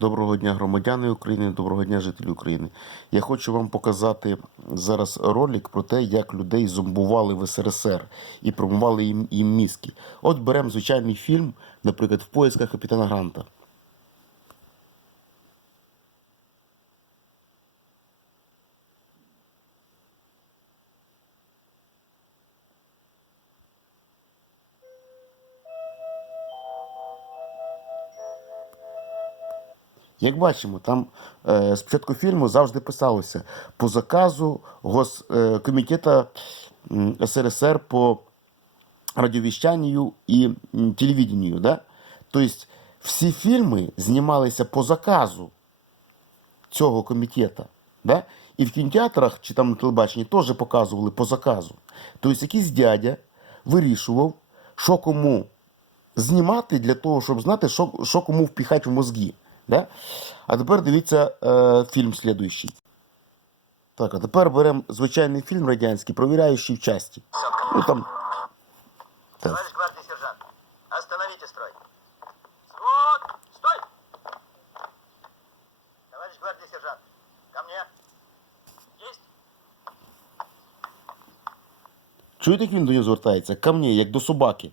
Доброго дня, громадяни України, доброго дня, жителі України. Я хочу вам показати зараз ролик про те, як людей зомбували в СРСР і промували їм, їм мізки. От беремо звичайний фільм, наприклад, в поисках капітана Гранта. Як бачимо, там е, спочатку фільму завжди писалося по заказу Госкомітету м, СРСР по радіовіщанню і телевіденню. Да? Тобто всі фільми знімалися по заказу цього комітету. Да? І в кінотеатрах чи там на телебаченні теж показували по заказу. Тобто якийсь дядя вирішував, що кому знімати для того, щоб знати, що, що кому впіхати в мозги. Да? А тепер дивіться е, фільм слідуючий. Так, а тепер беремо звичайний фільм радянський, провіряючий в часті. Ну там. Товарищ гвардии сержант, остановите строй. Вот, стой! Товарищ гвардии сержант, ко мне. Есть? Чуєте, як він до нього звертається? Ко мені, як до собаки.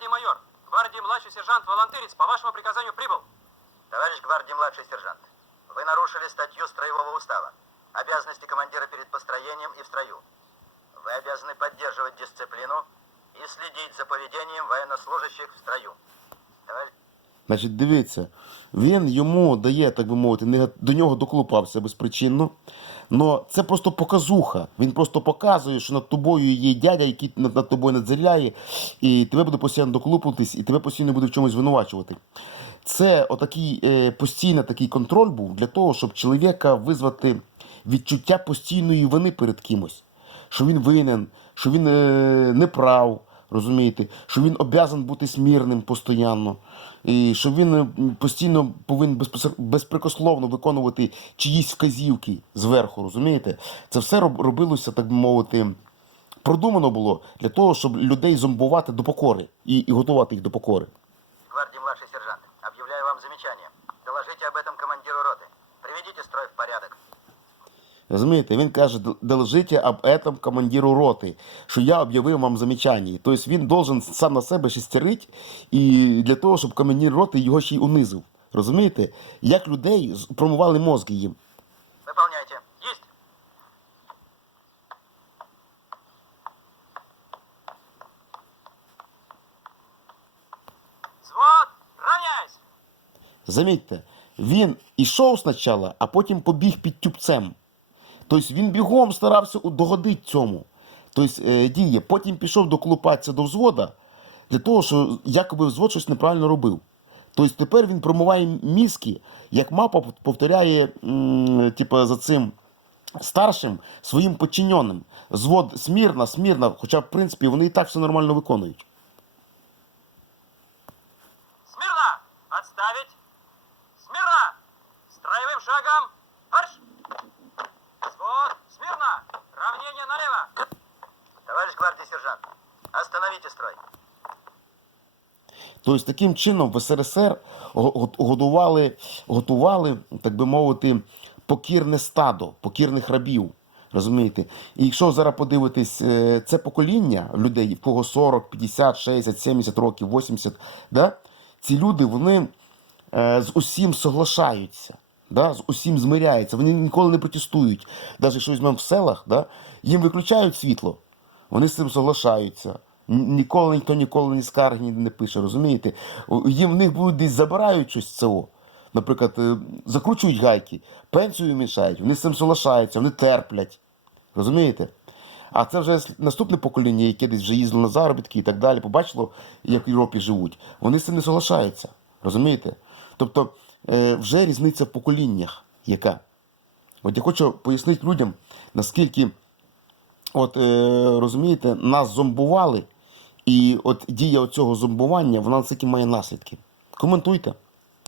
Гвардии майор, гвардии младший сержант Волонтерец по вашему приказанию прибыл. Товарищ гвардии младший сержант, вы нарушили статью строевого устава. Обязанности командира перед построением и в строю. Вы обязаны поддерживать дисциплину и следить за поведением военнослужащих в строю. Товарищ... Значить, дивіться, він йому дає, так би мовити, до нього доклупався безпричинно. Но це просто показуха. Він просто показує, що над тобою є дядя, який над, над тобою надзеляє, і тебе буде постійно доклупуватись, і тебе постійно буде в чомусь звинувачувати. Це отакий е, постійно такий контроль був для того, щоб чоловіка визвати відчуття постійної вини перед кимось. Що він винен, що він е, не прав, розумієте, що він обязан бути смірним постійно, і що він е, постійно повинен безпосер- безпрекословно виконувати чиїсь вказівки зверху, розумієте? Це все роб- робилося, так би мовити, продумано було для того, щоб людей зомбувати до покори і, і готувати їх до покори. Гвардии младший сержант, объявляю вам замечание. Доложите об этом командиру роты. Приведите строй в порядок. Розумієте, він каже, «Д- доложите об этом командиру роти, що я об'явив вам замічання. Тобто він должен сам на себе шестерить і для того, щоб командир роти його ще й унизив. Розумієте? Як людей промивали мозки їм. Выполняйте. Есть. Взвод, равняйсь! Замітьте, він ішов спочатку, а потім побіг під тюбцем. Тобто він бігом старався догодити цьому. Тобто е, діє. Потім пішов доклупатися до взвода для того, що якоби взвод щось неправильно робив. Тобто тепер він промиває мізки, як мапа повторяє типу, за цим старшим своїм подчиненим. Звод смірно, смірно, хоча, в принципі, вони і так все нормально виконують. Смирно! Отставить! Смирно! Строевым шагом! Марш! Товарищ гвардии сержант, остановите строй. Тобто таким чином в СРСР го- го- годували, готували, так би мовити, покірне стадо, покірних рабів. Розумієте? І якщо зараз подивитись, е, це покоління людей, в кого 40, 50, 60, 70 років, 80, да? ці люди вони е, з усім соглашаються, да? з усім змиряються, вони ніколи не протестують. Навіть якщо візьмемо в селах, да? їм виключають світло, вони з цим соглашаються. Ніколи ніхто ніколи ні скарги не пише, розумієте? Їм в них будуть десь забирають щось цього. Наприклад, е, закручують гайки, пенсію мішають, вони з цим соглашаються, вони терплять. Розумієте? А це вже наступне покоління, яке десь вже їздило на заробітки і так далі, побачило, як в Європі живуть. Вони з цим не соглашаються. Розумієте? Тобто е, вже різниця в поколіннях яка. От я хочу пояснити людям, наскільки, от е, розумієте, нас зомбували, і от дія цього зомбування, вона наскільки має наслідки. Коментуйте.